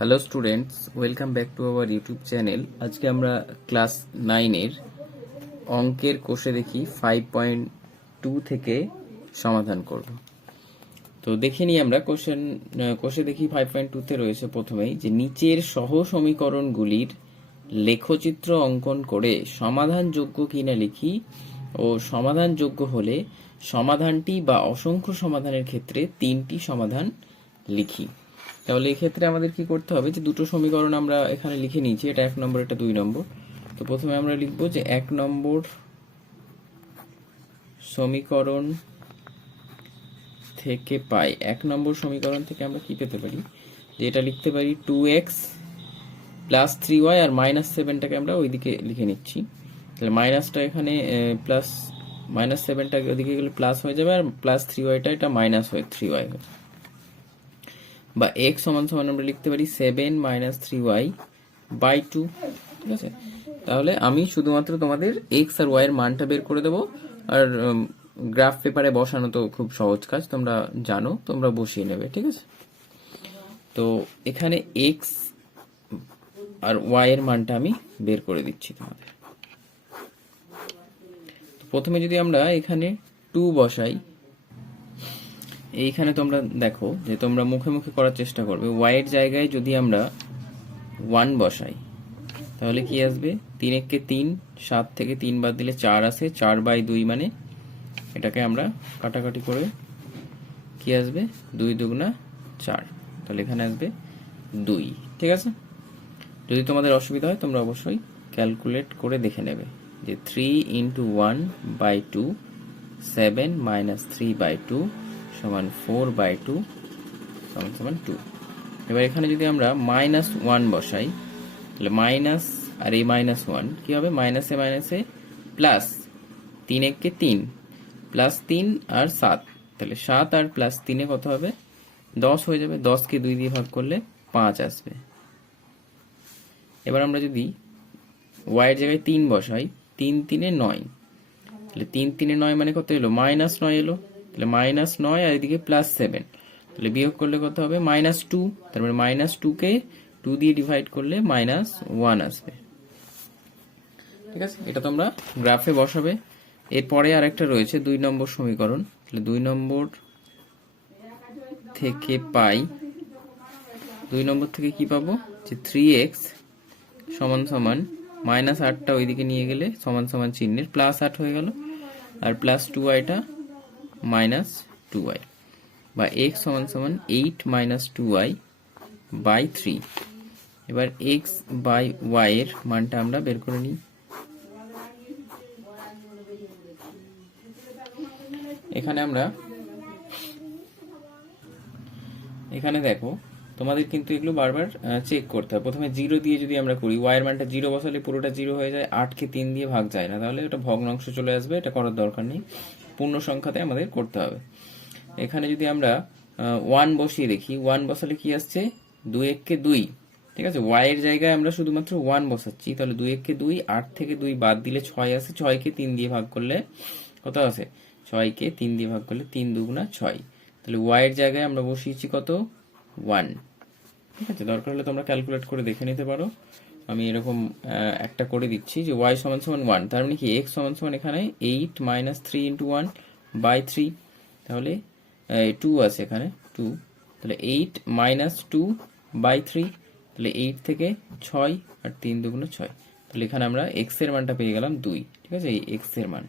Hello students, welcome back to our YouTube channel. আজকে আমরা class 9-এর অঙ্কের কোষে দেখি 5.2 থেকে সমাধান করব। তো দেখে নিই আমরা কোষে দেখি 5.2-তে রয়েছে প্রথমেই যে নিচের সহ সমীকরণগুলির লেখচিত্র অঙ্কন করে সমাধানযোগ্য কিনা লিখি ও সমাধানযোগ্য হলে সমাধানটি বা অসংখ্য সমাধানের ক্ষেত্রে 3টি সমাধান লিখি। তাহলে এই ক্ষেত্রে আমাদের কি করতে হবে যে দুটো সমীকরণ আমরা এখানে লিখে নিয়েছি, এটা 1 নম্বর, এটা 2 নম্বর। তো প্রথমে আমরা লিখবো যে 1 নম্বর সমীকরণ থেকে পাই, 1 নম্বর সমীকরণ থেকে আমরা কি পেতে পারি, যে এটা লিখতে পারি 2x প্লাস 3y আর -7টাকে আমরা ওইদিকে লিখে নিচ্ছি। তাহলে মাইনাসটা এখানে প্লাস -7টা ওইদিকে গেলে প্লাস হয়ে যাবে, আর প্লাস 3yটা এটা মাইনাস হয়ে 3y হবে। বা x সমান সমান আমরা লিখতে পারি 7 - 3y বাই 2। ঠিক আছে, তাহলে আমি শুধুমাত্র তোমাদের x আর y এর মানটা বের করে দেবো, আর গ্রাফ পেপারে বসানো তো খুব সহজ কাজ, তোমরা জানো, তোমরা বসিয়ে নেবে। ঠিক আছে, তো এখানে x আর y এর মানটা আমি বের করে দিচ্ছি তোমাদের। প্রথমে যদি আমরা এখানে 2 বসাই, এইখানে তোমরা দেখো যে তোমরা মুখে মুখে করার চেষ্টা করবে। y এর জায়গায় যদি আমরা 1 বসাই তাহলে কি আসবে, 3 একে 3, 7 থেকে 3 বাদ দিলে 4 আসে, 4/2 মানে এটাকে আমরা কাটাকাটি করে কি আসবে, 2 দুগুণা 4, তাহলে এখানে আসবে 2। ঠিক আছে, যদি তোমাদের অসুবিধা হয় তোমরা অবশ্যই ক্যালকুলেট করে দেখে নেবে যে 3 × 1/2 7 - 3/2 সমান 4/2 সমান 2। এবার এখানে যদি আমরা -1 বসাই তাহলে মাইনাস আর এই -1 কি হবে, মাইনাসে মাইনাসে প্লাস, 3 একে 3 প্লাস 3 আর 7, তাহলে 7 আর প্লাস 3 কত হবে, 10 হয়ে যাবে। 10কে 2 দিয়ে ভাগ করলে 5 আসবে। এবার আমরা যদি y এর জায়গায় 3 বসাই, 3 × 3 = 9, তাহলে 3 × 3 = 9 মানে কত এলো, -9 এলো। তাহলে -9 আর এদিকে +7, তাহলে বিয়োগ করলে কত হবে, -2। তার মানে -2কে 2 দিয়ে ডিভাইড করলে -1 আসবে। ঠিক আছে, এটা তোমরা গ্রাফে বসাবে। এরপরে আরেকটা রয়েছে 2 নম্বর সমীকরণ। তাহলে 2 নম্বর থেকে পাই, 2 নম্বর থেকে কি পাবো, যে 3x সমান সমান -8টা ওইদিকে নিয়ে গেলে সমান সমান চিহ্নের +8 হয়ে গেল, আর প্লাস 2yটা -2y, বা x সমান সমান 8 - 2y বাই 3। এবার x বাই y এর মানটা আমরা বের করে নিই। এখানে দেখো তোমাদের কিন্তু এগুলো বারবার চেক করতে হবে। প্রথমে 0 দিয়ে যদি আমরা করি, y এর মানটা 0 বসালে পুরোটা 0 হয়ে যায়, 8কে 3 দিয়ে ভাগ যায় না, তাহলে এটা ভগ্নাংশ চলে আসবে, এটা করার দরকার নেই, পূর্ণ সংখ্যাতে আমাদের করতে হবে। এখানে যদি আমরা 1 বসিয়ে দেখি, 1 বসালে কি আসছে, 2 একে 2। ঠিক আছে, y এর জায়গায় আমরা শুধুমাত্র 1 বসাচ্ছি, তাহলে 2 একে 2, 8 থেকে 2 বাদ দিলে 6 আসে, 6কে 3 দিয়ে ভাগ করলে কত আসে, 6কে 3 দিয়ে ভাগ করলে 3 দুগুণা 6, তাহলে y এর জায়গায় আমরা বসিয়েছি কত, 1। ঠিক আছে, দরকার হলে তোমরা ক্যালকুলেট করে দেখে নিতে পারো। আমি এরকম একটা করে দিচ্ছি যে y সমান সমান 1, তার মানে কি x সমান সমান এখানে 8 - 3 × 1/3, তাহলে 2 আছে এখানে 2, তাহলে 8 - 2/3, তাহলে 8 থেকে 6 আর 3 দুগুণ 6, তাহলে এখানে আমরা x এর মানটা পেয়ে গেলাম 2। ঠিক আছে, এই x এর মান,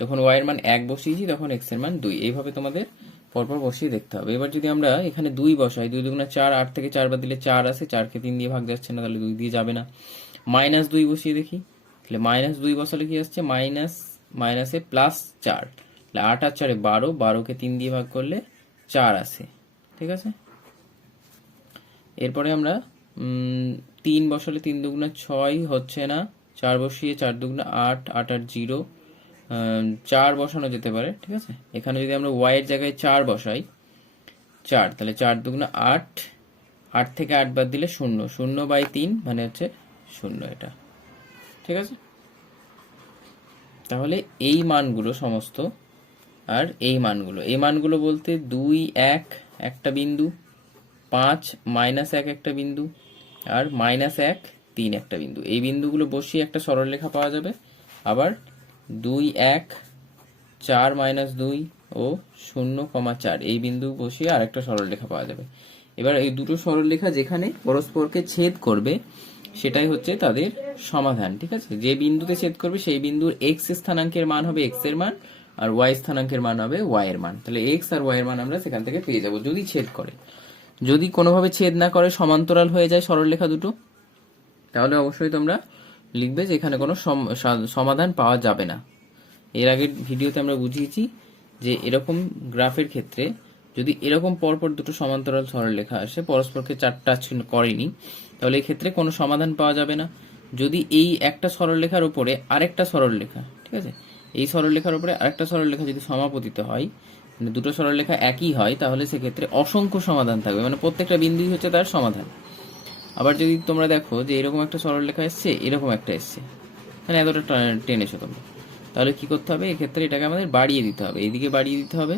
যখন y এর মান 1 বসিয়েছি তখন x এর মান 2, এইভাবে তোমাদের পরপর বসিয়ে দেখতে হবে। এবার যদি আমরা এখানে 2 বসাই, 2 দুগুণা 4, 8 থেকে 4 বাদ দিলে 4 আসে, 4কে 3 দিয়ে ভাগ যাচ্ছে না, তাহলে 2 দিয়ে যাবে না। -2 বসিয়ে দেখি, তাহলে -2 বসালে কি আসছে, মাইনাসে +4, তাহলে 8 আর 4 12, 12কে 3 দিয়ে ভাগ করলে 4 আসে। ঠিক আছে, এরপরে আমরা 3 বসালে 3 দুগুণা 6 হচ্ছে না, 4 বসিয়ে 4 দুগুণা 8, 8 আর 0, 4 বসানো যেতে পারে। ঠিক আছে, এখানে যদি আমরা y এর জায়গায় 4 বসাই, 4, তাহলে 4 দুগুণা 8, 8 থেকে 8 বাদ দিলে 0, 0/3 মানে হচ্ছে 0 এটা। ঠিক আছে, তাহলে এই মানগুলো সমস্ত, আর এই মানগুলো বলতে 2, 1 একটা বিন্দু, 5 -1 একটা বিন্দু, আর -1 3 একটা বিন্দু। এই বিন্দুগুলো বসিয়ে একটা সরলরেখা পাওয়া যাবে। আবার 2 1 4 -2 ও 0,4 এই বিন্দু বসিয়ে আরেকটা সরলরেখা পাওয়া যাবে। এবার এই দুটো সরলরেখা যেখানে পরস্পরকে ছেদ করবে সেটাই হচ্ছে তাদের সমাধান। ঠিক আছে, যে বিন্দুতে ছেদ করবে সেই বিন্দুর এক্স স্থানাঙ্কের মান হবে এক্স এর মান, আর ওয়াই স্থানাঙ্কের মান হবে ওয়াই এর মান। তাহলে এক্স আর ওয়াই এর মান আমরা সেখান থেকে পেয়ে যাব যদি ছেদ করে। যদি কোনোভাবে ছেদ না করে সমান্তরাল হয়ে যায় সরলরেখা দুটো, তাহলে অবশ্যই তোমরা লিখবে যে এখানে কোনো সমাধান পাওয়া যাবে না। এর আগের ভিডিওতে আমরা বুঝিয়েছি যে এরকম গ্রাফের ক্ষেত্রে যদি এরকম পরপর দুটো সমান্তরাল সরলরেখা আসে, পরস্পরকে টাচ করেনি, তাহলে এই ক্ষেত্রে কোনো সমাধান পাওয়া যাবে না। যদি এই একটা সরলরেখার উপরে আরেকটা সরলরেখা, ঠিক আছে, এই সরলরেখার উপরে আরেকটা সরলরেখা যদি সমাপতিত হয়, মানে দুটো সরলরেখা একই হয়, তাহলে সেক্ষেত্রে অসংখ্য সমাধান থাকবে, মানে প্রত্যেকটা বিন্দুই হচ্ছে তার সমাধান। আবার যদি তোমরা দেখো যে এরকম একটা সরলরেখা এসছে, এরকম একটা এসছে, মানে এতটা টেনেছো তোমরা, তাহলে কি করতে হবে, এক্ষেত্রে এটাকে আমাদের বাড়িয়ে দিতে হবে, এইদিকে বাড়িয়ে দিতে হবে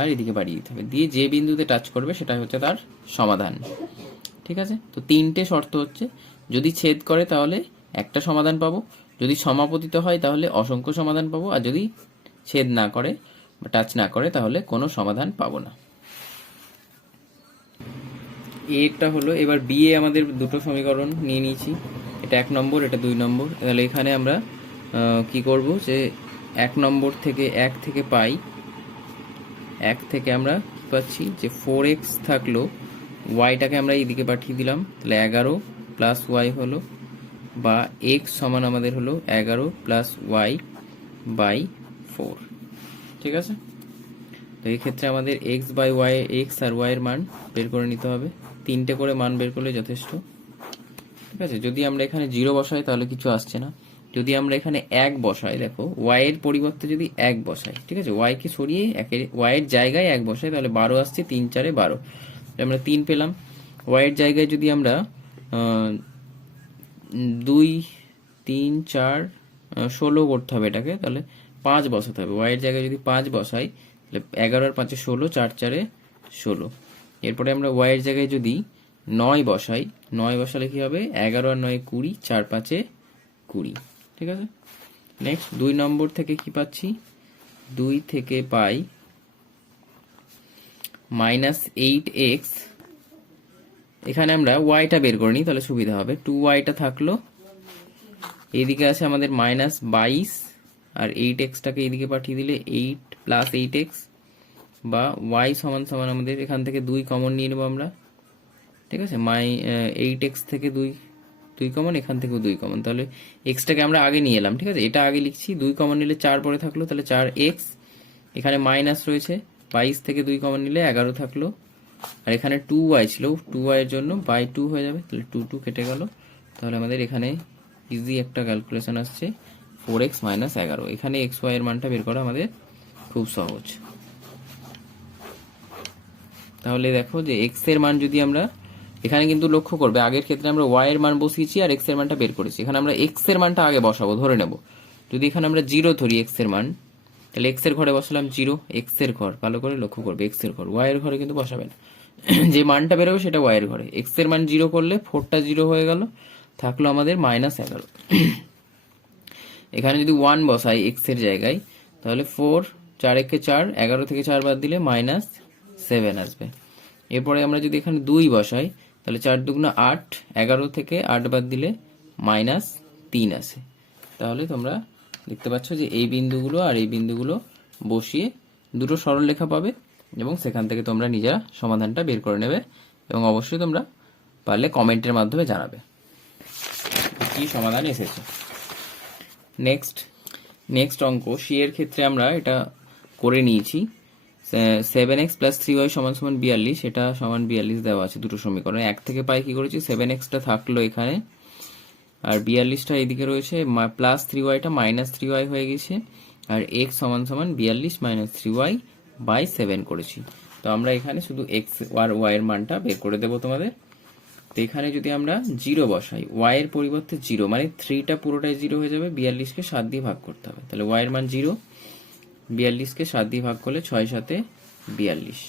আর এদিকে বাড়িয়ে দিতে হবে, দিয়ে যে বিন্দুতে টাচ করবে সেটা হচ্ছে তার সমাধান। ঠিক আছে, তো তিনটে শর্ত হচ্ছে, যদি ছেদ করে তাহলে একটা সমাধান পাবো, যদি সমাপতিত হয় তাহলে অসংখ্য সমাধান পাবো, আর যদি ছেদ না করে বা টাচ না করে তাহলে কোনো সমাধান পাবো না। এটা হলো। এবার বি এ আমাদের দুটো সমীকরণ নিয়ে নিয়েছি, এটা 1 নম্বর, এটা 2 নম্বর। তাহলে এখানে আমরা কি করব, যে 1 নম্বর থেকে 1 থেকে পাই, 1 থেকে আমরা কি পাচ্ছি, যে 4x থাকলো, ওয়াইটাকে আমরা এইদিকে পাঠিয়ে দিলাম, তাহলে 11 প্লাস ওয়াই হলো, বা x সমান আমাদের হলো 11 প্লাস ওয়াই বাই 4। ঠিক আছে, তো এই ক্ষেত্রে আমাদের x বাই ওয়াই, এক্স আর ওয়াই এর মান বের করে নিতে হবে। তিনটে করে মান বের করলে যথেষ্ট। ঠিক আছে, যদি আমরা এখানে 0 বসাই তাহলে কিছু আসছে না, যদি আমরা এখানে 1 বসাই, দেখো ওয়াই এর পরিবর্তে যদি 1 বসাই, ঠিক আছে, ওয়াই কে সরিয়ে ওয়াই এর জায়গায় 1 বসাই, তাহলে 12 আসছে, 3 4 12, আমরা 3 পেলাম। ওয়াই এর জায়গায় যদি আমরা 2 3 4 16 করতে হবে এটাকে, তাহলে 5 বসাতে হবে। ওয়াই এর জায়গায় যদি 5 বসাই, তাহলে 11 আর 5 16, 4 4 16। এরপরে আমরা ওয়াই এর জায়গায় যদি 9 বসাই, 9 বসালে কি হবে, 11 আর 9 20, 4 5 20। ঠিক আছে, নেক্সট 2 নম্বর থেকে কি পাচ্ছি, 2 থেকে পাই -8x। এখানে আমরা ওয়াইটা বের করে নিই, তাহলে সুবিধা হবে। 2yটা থাকলো, এইদিকে আছে আমাদের -22, আর 8xটাকে এইদিকে পাঠিয়ে দিলে 8 প্লাস 8x, বা y সমান সমান আমাদের এখান থেকে 2 কমন নিয়ে নেবো আমরা। ঠিক আছে, 8x থেকে 2 কমন, এখান থেকেও 2 কমন, তাহলে এক্সটাকে আমরা আগে নিয়ে এলাম। ঠিক আছে, এটা আগে লিখছি, 2 কমন নিলে 4 পরে থাকলো, তাহলে 4x, এখানে মাইনাস রয়েছে, 22 থেকে 2 কমন নিলে 11 থাকলো, আর এখানে 2y ছিল, 2y এর জন্য বাই 2 হয়ে যাবে, তাহলে 2 2 কেটে গেল। তাহলে আমাদের এখানে ইজি একটা ক্যালকুলেশন আসছে, 4x - 11। এখানে x y এর মানটা বের করা আমাদের খুব সহজ। তাহলে দেখো যে x এর মান যদি আমরা এখানে, কিন্তু লক্ষ্য করবে আগের ক্ষেত্রে আমরা y এর মান বসিয়েছি আর x এর মানটা বের করেছি, এখানে আমরা x এর মানটা আগে বসাবো, ধরে নেব। যদি এখানে আমরা 0 ধরি x এর মান, তাহলে x এর ঘরে বসালাম 0, x এর ঘর, ভালো করে লক্ষ্য করবে, x এর ঘর, y এর ঘরে কিন্তু বসাবে না, যে মানটা বেরোবে সেটা y এর ঘরে। x এর মান 0 করলে 4টা 0 হয়ে গেল, থাকলো আমাদের -11। এখানে যদি 1 বসাই x এর জায়গায়, তাহলে 4 4 একে 4, 11 থেকে 4 বাদ দিলে -7 আসবে। এরপরে আমরা যদি এখানে 2 বসাই, তাহলে 4 দুগুণা 8, 11 থেকে 8 বাদ দিলে -3 আসে। তাহলে তোমরা দেখতে পাচ্ছ যে এই বিন্দুগুলো আর এই বিন্দুগুলো বসিয়ে দুটো সরলরেখা পাবে, এবং সেখান থেকে তোমরা নিজেরা সমাধানটা বের করে নেবে, এবং অবশ্যই তোমরা পারলে কমেন্টের মাধ্যমে জানাবে কি সমাধান এসেছে। নেক্সট অঙ্ক সি এর ক্ষেত্রে আমরা এটা করে নিয়েছি, 7x + 3y = 42, এটা সমান 42 দেওয়া আছে দুটো সমীকরণ। 1 থেকে পাই কি করেছি, 7xটা থাকলো এখানে, আর 42টা এদিকে রয়েছে, প্লাস 3yটা -3y হয়ে গেছে, আর x = 42 - 3y বাই 7 করেছি। তো আমরা এখানে শুধু x আর y এর মানটা বের করে দেবো তোমাদের। তো এখানে যদি আমরা 0 বসাই, y এর পরিবর্তে 0, মানে 3টা পুরোটাই 0 হয়ে যাবে, 42কে 7 দিয়ে ভাগ করতে হবে, তাহলে y এর মান 0, 42কে 7 দিয়ে ভাগ করলে 6 7 42।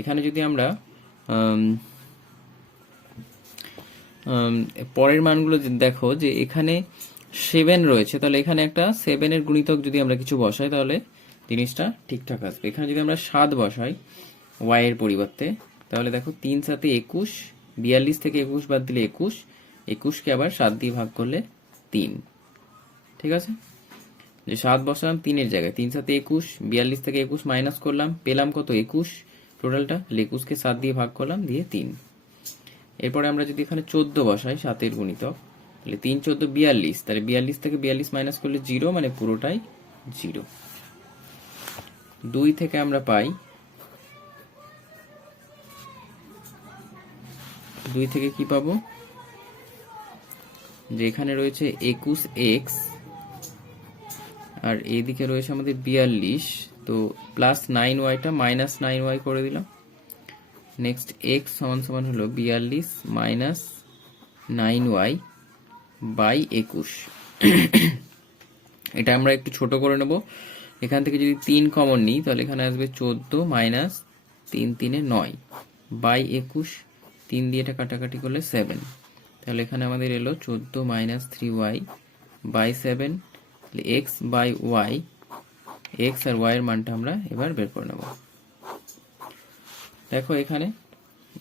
এখানে যদি আমরা পরের মানগুলো দেখো যে এখানে 7 রয়েছে, তাহলে এখানে একটা 7-এর গুণিতক যদি আমরা কিছু বসাই তাহলে জিনিসটা ঠিকঠাক আসবে। এখানে যদি আমরা 7 বসাই ওয়াই এর পরিবর্তে, তাহলে দেখো 3 7 21, 42 থেকে 21 বাদ দিলে 21, 21কে আবার 7 দিয়ে ভাগ করলে 3। ঠিক আছে, যে 7 বসালাম 3-এর জায়গায়, 3 7 21, 42 থেকে 21 মাইনাস করলাম, পেলাম কত 21 টোটালটা, 21কে 7 দিয়ে ভাগ করলাম, দিয়ে 3। এরপরে আমরা যদি এখানে 14 বসাই 7-এর গুণিতক, তাহলে 3 14 42, তাহলে 42 থেকে 42 মাইনাস করলে 0, মানে পুরোটাই 0। 2 থেকে আমরা পাই, 2 থেকে কি পাবো, যে এখানে রয়েছে 21x আর এদিকে রয়েছে আমাদের 42, তো প্লাস 9y মাইনাস 9y করে দিলাম। নেক্সট x সমান সমান হলো 42 মাইনাস 9y বাই 21। এটা আমরা একটু ছোট করে নেব, এখান থেকে যদি 3 কমন নিই তাহলে এখানে আসবে 14 মাইনাস 3 3 9 বাই 21, 3 দিয়ে এটা কাটাকাটি করলে 7, তাহলে এখানে আমাদের এলো 14 minus 3y by 7, x by y, x আর y এর মানটা আমরা এবার বের করে নেব। দেখো এখানে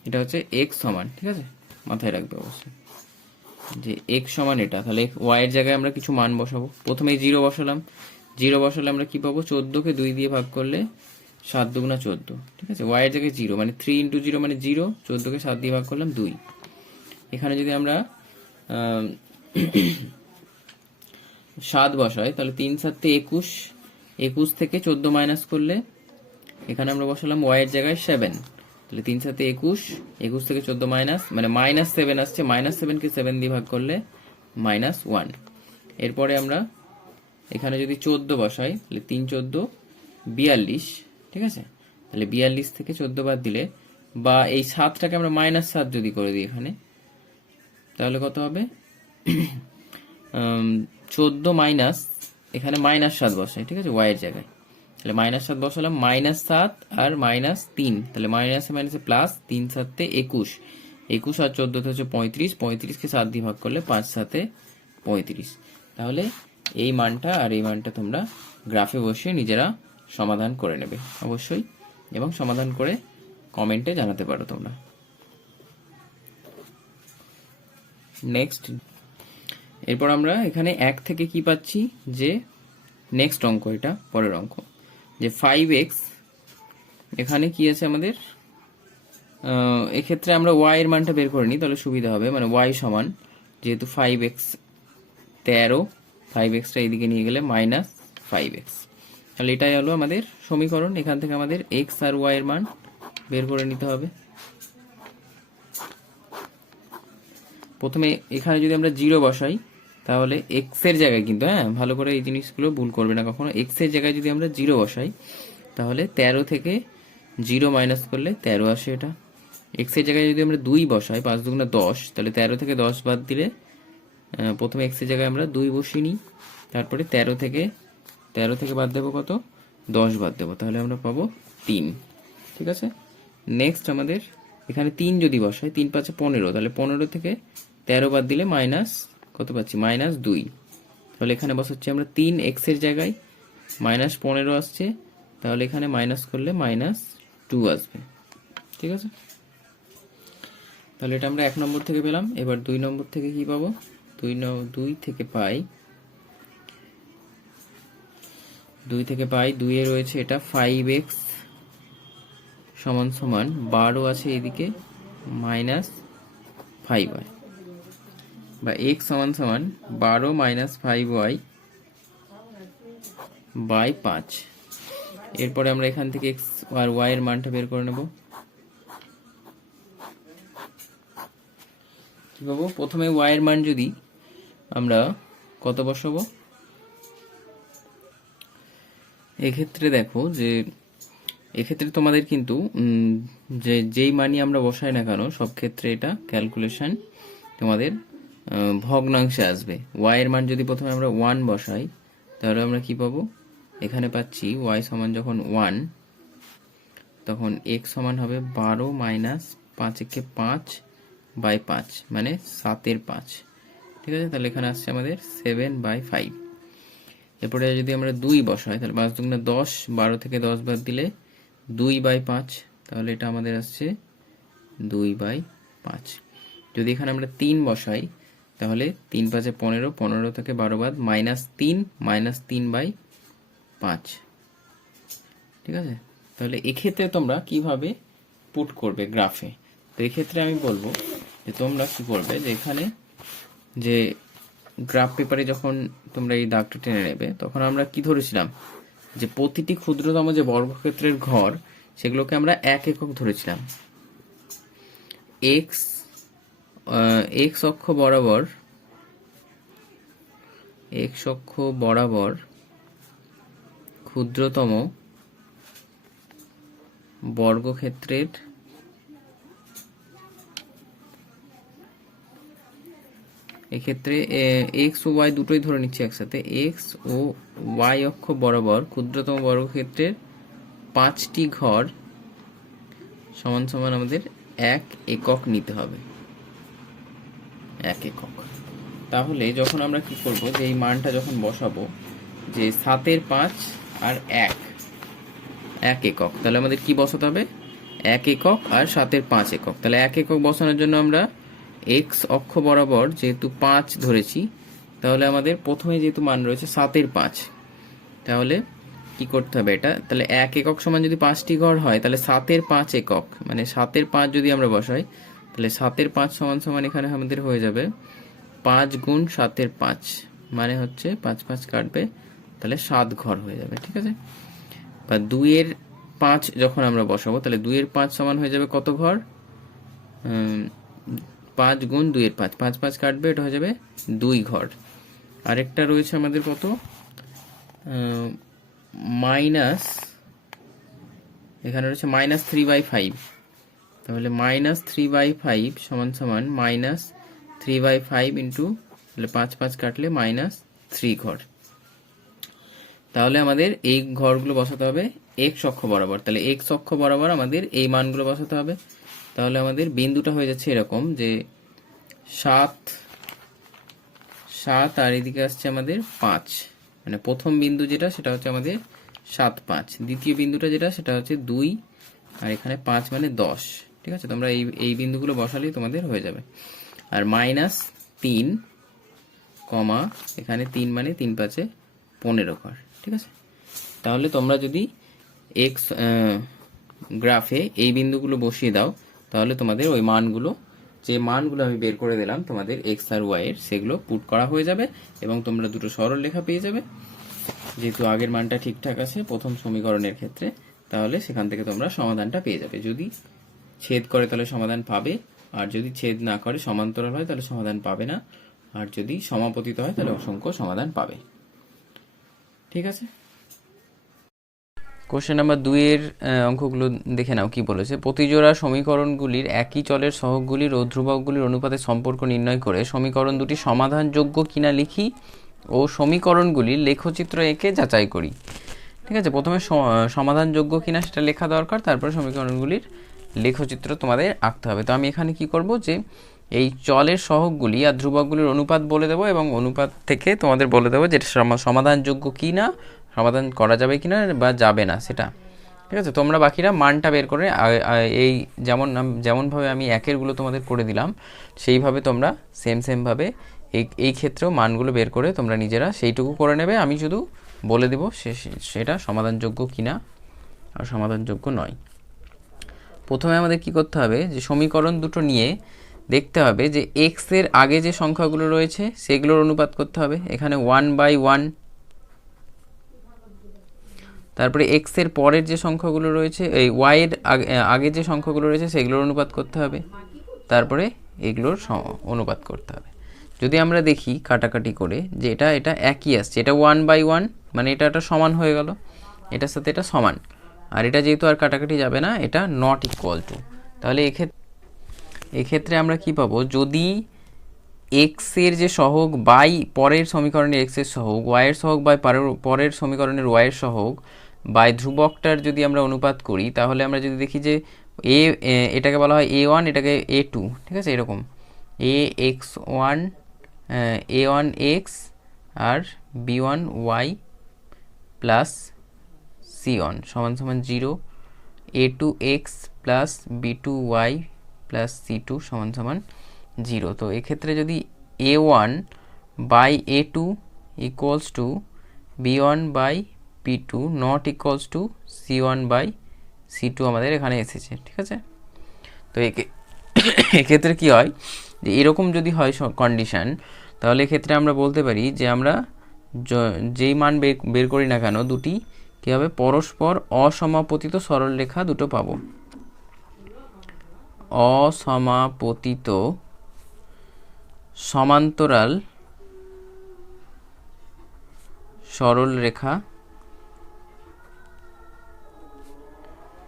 এটা হচ্ছে x সমান, ঠিক আছে, মাথায় রাখবে অবশ্যই যে x সমান এটা, তাহলে y এর জায়গায় আমরা কিছু মান বসাবো। প্রথমে 0 বসালাম, 0 বসালে আমরা কি পাবো, 14কে 2 দিয়ে ভাগ করলে 7 দুগুণা 14, ঠিক আছে, y এর জায়গায় 0 মানে 3 ইন্টু 0 মানে 0, 14কে 7 দিয়ে ভাগ করলাম 2। এখানে যদি আমরা 7 বসাই তাহলে 3 7 21, 21 থেকে 14 মাইনাস করলে এখানে আমরা বসালাম y এর জায়গায় 7, তাহলে 3 7 21, 21 থেকে 14 মাইনাস মানে মাইনাস 7 আসছে, মাইনাস 7কে 7 দিয়ে ভাগ করলে মাইনাস 1। এরপরে আমরা এখানে যদি 14 বসাই তাহলে 3 14 42, ঠিক আছে, তাহলে 42 থেকে 14 বাদ দিলে, বা এই 7টাকে আমরা মাইনাস 7 যদি করে দিই এখানে, তাহলে কত হবে, 14 মাইনাস, এখানে মাইনাস 7 বসাই, ঠিক আছে, y এর জায়গায়, তাহলে মাইনাস 7 বসালাম, মাইনাস 7 আর মাইনাস 3, তাহলে মাইনাসে মাইনাসে প্লাস, 3 7 21, 21 আর 14 হচ্ছে 35, 35কে 7 দিয়ে ভাগ করলে 5 7 35। তাহলে এই মানটা আর এই মানটা তোমরা গ্রাফে বসিয়ে নিজেরা সমাধান করে নেবে অবশ্যই, এবং সমাধান করে কমেন্টে জানাতে পারো তোমরা। নেক্সট, এরপর আমরা এখানে 1 থেকে কি পাচ্ছি, যে নেক্সট অঙ্ক, এটা পরের অঙ্ক, যে 5x, এখানে কি আছে আমাদের, এক্ষেত্রে আমরা y এর মানটা বের করে নিই তাহলে সুবিধা হবে, মানে y সমান যেহেতু 5x 13, 5xটা এদিকে নিয়ে গেলে মাইনাস 5x, তাহলে এটাই হলো আমাদের সমীকরণ। এখান থেকে আমাদের x আর y এর মান বের করে নিতে হবে। প্রথমে এখানে যদি আমরা 0 বসাই তাহলে x এর জায়গায়, কিন্তু হ্যাঁ ভালো করে এই জিনিসগুলো ভুল করবে না কখনো, x এর জায়গায় যদি আমরা 0 বসাই তাহলে 13 থেকে 0 মাইনাস করলে 13 আসে এটা। x এর জায়গায় যদি আমরা 2 বসাই, 5 দুগুণা 10, তাহলে 13 থেকে 10 বাদ দিলে, প্রথমে x এর জায়গায় আমরা 2 বসিয়ে নিই, তারপরে 13 থেকে বাদ দেবো কত, 10 বাদ দেবো, তাহলে আমরা পাবো 3, ঠিক আছে। নেক্সট আমাদের এখানে 3 যদি বসাই, 3 5 15, তাহলে 15 থেকে 13 বাদ দিলে মাইনাস কত পাচ্ছি, মাইনাস 2, তাহলে এখানে বসাচ্ছি আমরা 3, x এর জায়গায় মাইনাস 15 আসছে, তাহলে এখানে মাইনাস করলে মাইনাস 2 আসবে, ঠিক আছে। তাহলে এটা আমরা 1 নম্বর থেকে পেলাম। এবার 2 নম্বর থেকে কি পাবো, 2 থেকে পাই, 2 এ রয়েছে এটা 5x সমান সমান 12 আছে এদিকে মাইনাস 5y, বা x সমান সমান 12 মাইনাস 5y বাই 5। এরপরে আমরা এখান থেকে x আর y এর মানটা বের করে নেব। কি পাবো, প্রথমে y এর মান যদি আমরা কত বসাবো, এক্ষেত্রে দেখো যে এক্ষেত্রে তোমাদের কিন্তু যেই মানই আমরা বসাই না কেন সব ক্ষেত্রে এটা ক্যালকুলেশন তোমাদের ভগ্নাংশে আসবে। y এর মান যদি প্রথমে আমরা 1 বসাই তাহলে আমরা কি পাবো, এখানে পাচ্ছি y সমান যখন 1 তখন x সমান হবে 12 মাইনাস 5 একে 5 বাই 5 মানে 7/5, ঠিক আছে। তাহলে এখানে আসছে আমাদের 7/5। এরপরে যদি আমরা 2 বসাই তাহলে 5 দুগুণে 10, 12 থেকে 10 বাদ দিলে 2/5, তাহলে এটা আমাদের আসছে 2/5। যদি এখানে আমরা 3 বসাই তাহলে 3 5 15, 15 থেকে 12 বাদ -3, -3/5, ঠিক আছে। তাহলে এক্ষেত্রে তোমরা কিভাবে পুট করবে গ্রাফে, তো এক্ষেত্রে আমি বলবো যে তোমরা কি করবে, যে এখানে যে গ্রাফ পেপারে যখন তোমরা এই দাগটা টেনে নেবে তখন আমরা কি ধরেছিলাম, যে প্রতিটি ক্ষুদ্রতম যে বর্গক্ষেত্রের ঘর সেগুলোকে আমরা 1 একক ধরেছিলাম। এক্স অক্ষ বরাবর ক্ষুদ্রতম বর্গক্ষেত্রের এক্ষেত্রে এক্স ও ওয়াই দুটোই ধরে নিচ্ছি একসাথে। এক্স ও ওয়াই অক্ষ বরাবর ক্ষুদ্রতম বর্গক্ষেত্রের 5টি ঘর সমান সমান আমাদের 1 একক নিতে হবে, 1 একক। তাহলে যখন আমরা কি করব, যে এই মানটা যখন বসাবো যে 7/5 আর 1 একক, তাহলে আমাদের কি বসাতে হবে, 1 একক আর 7/5 একক। তাহলে 1 একক বসানোর জন্য আমরা এক্স অক্ষ বরাবর যেহেতু 5 ধরেছি, তাহলে আমাদের প্রথমে যেহেতু মান রয়েছে 7/5, তাহলে কি করতে হবে এটা, তাহলে 1 একক সমান যদি 5টি ঘর হয় তাহলে 7/5 একক মানে 7/5 যদি আমরা বসাই তাহলে 7/5 সমান সমান এখানে আমাদের হয়ে যাবে 5 গুণ 7/5 মানে হচ্ছে 5 5 কাটবে, তাহলে 7 ঘর হয়ে যাবে, ঠিক আছে। বা 2/5 যখন আমরা বসাবো তাহলে 2/5 সমান হয়ে যাবে কত ঘর, 5 গুণ 2/5, 5 5 কাটবে, এটা হয়ে যাবে 2 ঘর। আরেকটা রয়েছে আমাদের কত, মাইনাস, এখানে রয়েছে -3/5, তাহলে -3/5 সমান সমান -3/5 ইন্টু, তাহলে 5 5 কাটলে -3 ঘর। তাহলে আমাদের এই ঘরগুলো বসাতে হবে এক্স অক্ষ বরাবর, তাহলে এক্স অক্ষ বরাবর আমাদের এই মানগুলো বসাতে হবে। তাহলে আমাদের বিন্দুটা হয়ে যাচ্ছে এরকম যে 7 আর এদিকে আসছে আমাদের 5, মানে প্রথম বিন্দু যেটা সেটা হচ্ছে আমাদের 7 5, দ্বিতীয় বিন্দুটা যেটা সেটা হচ্ছে 2 আর এখানে 5 মানে 10, ঠিক আছে। তোমরা এই বিন্দুগুলো বসালেই তোমাদের হয়ে যাবে। আর -3 কমা এখানে 3 মানে 3 5 15 ঘর, ঠিক আছে। তাহলে তোমরা যদি এক্স গ্রাফে এই বিন্দুগুলো বসিয়ে দাও তাহলে তোমাদের ওই মানগুলো, যে মানগুলো আমি বের করে দিলাম তোমাদের এক্স আর ওয়াই এর, সেগুলো পুট করা হয়ে যাবে এবং তোমরা দুটো সরল রেখা পেয়ে যাবে। যেহেতু আগের মানটা ঠিকঠাক আছে প্রথম সমীকরণের ক্ষেত্রে, তাহলে সেখান থেকে তোমরা সমাধানটা পেয়ে যাবে। যদি ছেদ করে তাহলে সমাধান পাবে, আর যদি ছেদ না করে সমান্তরাল হয় তাহলে সমাধান পাবে না, আর যদি সমাপতিত হয় তাহলে অসংখ্য সমাধান পাবে, ঠিক আছে। কোশ্চেন নাম্বার 2 এর অঙ্কগুলো দেখে নাও কি বলেছে। প্রতিজোড়া সমীকরণগুলির একই চলের সহগগুলির ও ধ্রুবকগুলির অনুপাতের সম্পর্ক নির্ণয় করে সমীকরণ দুটি সমাধানযোগ্য কিনা লিখি ও সমীকরণগুলির লেখচিত্র এঁকে যাচাই করি, ঠিক আছে। প্রথমে সমাধানযোগ্য কিনা সেটা লেখা দরকার, তারপরে সমীকরণগুলির লেখচিত্র তোমাদের আঁকতে হবে। তো আমি এখানে কি করব, যে এই চলের সহগগুলি আর ধ্রুবকগুলির অনুপাত বলে দেবো এবং অনুপাত থেকে তোমাদের বলে দেবো যে সমাধানযোগ্য কি না, সমাধান করা যাবে কি না বা যাবে না সেটা, ঠিক আছে। তোমরা বাকিরা মানটা বের করে এই যেমনভাবে আমি একেরগুলো তোমাদের করে দিলাম সেইভাবে তোমরা সেমভাবে এই ক্ষেত্রেও মানগুলো বের করে তোমরা নিজেরা সেইটুকু করে নেবে। আমি শুধু বলে দেবো সেটা সমাধানযোগ্য কিনা আর সমাধানযোগ্য নয়। প্রথমে আমাদের কি করতে হবে, যে সমীকরণ দুটো নিয়ে দেখতে হবে যে এক্স এর আগে যে সংখ্যাগুলো রয়েছে সেগুলোর অনুপাত করতে হবে। এখানে 1/1, তারপরে এক্স এর পরের যে সংখ্যাগুলো রয়েছে, এই ওয়াই এর আগে যে সংখ্যাগুলো রয়েছে সেগুলোর অনুপাত করতে হবে, তারপরে এগুলোর অনুপাত করতে হবে। যদি আমরা দেখি কাটাকাটি করে যে এটা একই আসছে, এটা 1/1 মানে এটা সমান হয়ে গেল, এটার সাথে এটা সমান, আর এটা যেহেতু আর কাটাকাটি যাবে না, এটা নট ইকুয়াল টু। তাহলে এক্ষেত্রে আমরা কি পাবো, যদি এক্স এর যে সহগ বাই পরের সমীকরণের এক্স এর সহগ, ওয়াই এর সহগ বাই পরের সমীকরণের ওয়াই এর সহগ বাই ধ্রুবকটার যদি আমরা অনুপাত করি, তাহলে আমরা যদি দেখি যে এটাকে বলা হয় A1, এটাকে A2, ঠিক আছে, এরকম AX1 A1X আর B1Y প্লাস C1 সমান সমান 0, A2X plus B2Y plus C2 সমান সমান 0। তো এক্ষেত্রে যদি A1 by A2 equals to B1 by B2 not equals to C1 by C2 আমাদের এখানে এসেছে, ঠিক আছে। তো এক্ষেত্রে কী হয়, যে এরকম যদি হয় কন্ডিশান, তাহলে এক্ষেত্রে আমরা বলতে পারি যে আমরা যেই মান বের করি না কেন, দুটি কী হবে, পরস্পর অসমাপতিত সরলরেখা দুটো পাবো। অসমাপতিত সমান্তরাল সরলরেখা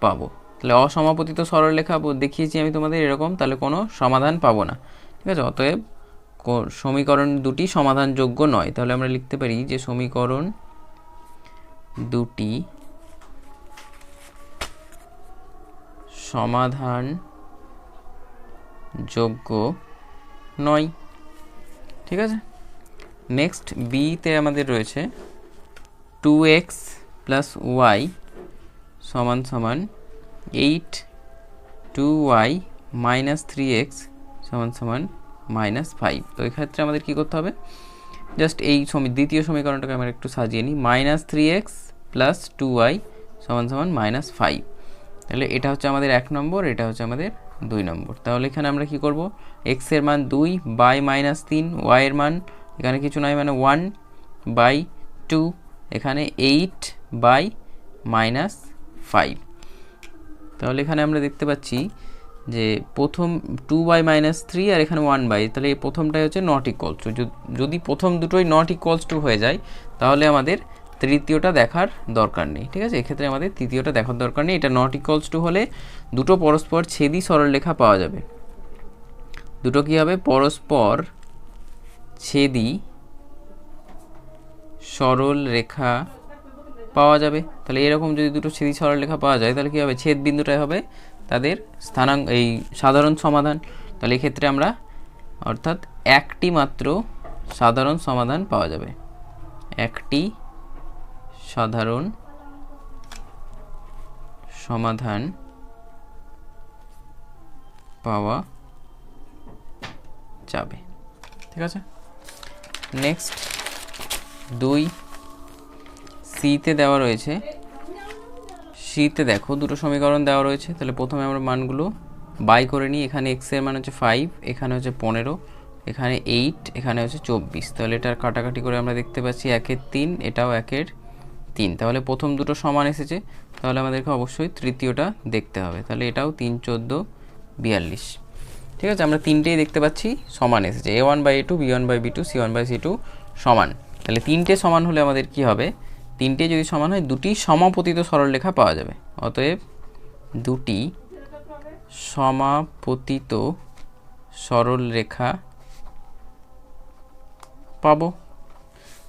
পাবো। তাহলে অসমাপতিত সরলরেখা দেখিয়েছি আমি তোমাদের এরকম, তাহলে কোনো সমাধান পাবো না, ঠিক আছে। অতএব সমীকরণ দুটি সমাধানযোগ্য নয়। তাহলে আমরা লিখতে পারি যে সমীকরণ দুটি সমাধানযোগ্য নয়, ঠিক আছে। নেক্সট বিতে আমাদের রয়েছে 2x প্লাস ওয়াই সমান সমান 8, 2y মাইনাস 3x সমান সমান মাইনাস 5। তো এক্ষেত্রে আমাদের কী করতে হবে, জাস্ট এই দ্বিতীয় সমীকরণটাকে আমরা একটু সাজিয়ে নিই, মাইনাস 3x প্লাস 2y সমান সমান মাইনাস 5। তাহলে এটা হচ্ছে আমাদের 1 নম্বর, এটা হচ্ছে আমাদের 2 নম্বর। তাহলে এখানে আমরা কি করব, x এর মান 2 বাই মাইনাস 3, y এর মান এখানে কিছু নয় মানে 1 বাই 2, এখানে 8 বাই মাইনাস 5। তাহলে এখানে আমরা দেখতে পাচ্ছি যে প্রথম 2 বাই মাইনাস 3 আর এখানে 1 বাই, তাহলে এই প্রথমটাই হচ্ছে নট ইকুয়ালস টু। যদি প্রথম দুটোই নট ইকুয়ালস টু হয়ে যায়, তাহলে আমাদের তৃতীয়টা দেখার দরকার নেই, ঠিক আছে। এক্ষেত্রে আমাদের তৃতীয়টা দেখার দরকার নেই। এটা নট ইকুয়ালস টু হলে দুটো পরস্পর ছেদি সরলরেখা পাওয়া যাবে। দুটো কী হবে, পরস্পর ছেদি সরলরেখা পাওয়া যাবে। তাহলে এরকম যদি দুটো ছেদি সরলরেখা পাওয়া যায়, তাহলে কী হবে, ছেদ বিন্দুটাই হবে তাদের স্থানাঙ্ক, এই সাধারণ সমাধান। তাহলে এক্ষেত্রে আমরা অর্থাৎ একটি মাত্র সাধারণ সমাধান পাওয়া যাবে, একটি সাধারণ সমাধান পাওয়া যাবে, ঠিক আছে। নেক্সট 2 সিতে দেওয়া রয়েছে, সিতে দেখো দুটো সমীকরণ দেওয়া রয়েছে। তাহলে প্রথমে আমরা মানগুলো বাই করে নিই। এখানে x এর মান হচ্ছে 5, এখানে হচ্ছে 15, এখানে 8, এখানে হচ্ছে 24। তাহলে এটার কাটাকাটি করে আমরা দেখতে পাচ্ছি 1-এর 3, এটাও 1-এর 3। তাহলে প্রথম দুটো সমান এসেছে, তাহলে আমাদেরকে অবশ্যই তৃতীয়টা দেখতে হবে। তাহলে এটাও 3, 14, 42, ঠিক আছে। আমরা তিনটেই দেখতে পাচ্ছি সমান এসেছে, A1 by A2, B1 by B2, C1 by C2 সমান। তাহলে তিনটে সমান হলে আমাদের কি হবে, তিনটে যদি সমান হয় দুটি সমাপতিত সরলরেখা পাওয়া যাবে। অতএব দুটি সমাপতিত সরলরেখা পাবো।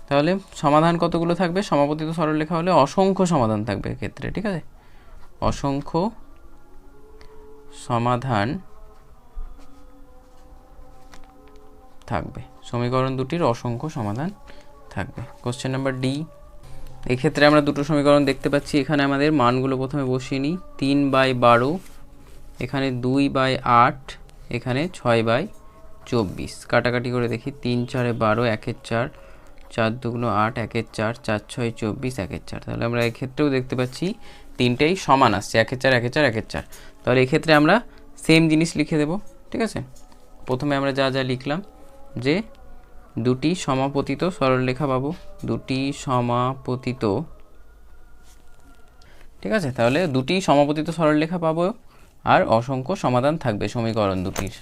তাহলে সমাধান কতগুলো থাকবে, সমাপতিত সরলরেখা হলে অসংখ্য সমাধান থাকবে এক্ষেত্রে, ঠিক আছে। অসংখ্য সমাধান থাকবে, সমীকরণ দুটির অসংখ্য সমাধান থাকবে। কোশ্চেন নাম্বার ডি, এক্ষেত্রে আমরা দুটো সমীকরণ দেখতে পাচ্ছি। এখানে আমাদের মানগুলো প্রথমে বসিয়ে নিই, 3 বাই 12, এখানে 2 বাই 8, এখানে 6 বাই 24। কাটাকাটি করে দেখি, 3 4 12, 1-এর 4, 4 2 8, 1-এর 4, 4 6 24, 1-এর 4। তাহলে আমরা এক্ষেত্রেও দেখতে পাচ্ছি তিনটেই সমান আসছে, 1-এর 4 1-এর 4 1-এর 4। তাহলে এক্ষেত্রে আমরা সেম জিনিস লিখে দেব, ঠিক আছে। প্রথমে আমরা যা যা লিখলাম, যে দুটি সমাপতিত সরলরেখা পাবো, দুটি সমাপতিত, ঠিক আছে। তাহলে দুটি সমাপতিত সরলরেখা পাবো আর অসংখ্য সমাধান থাকবে সমীকরণ দুটির।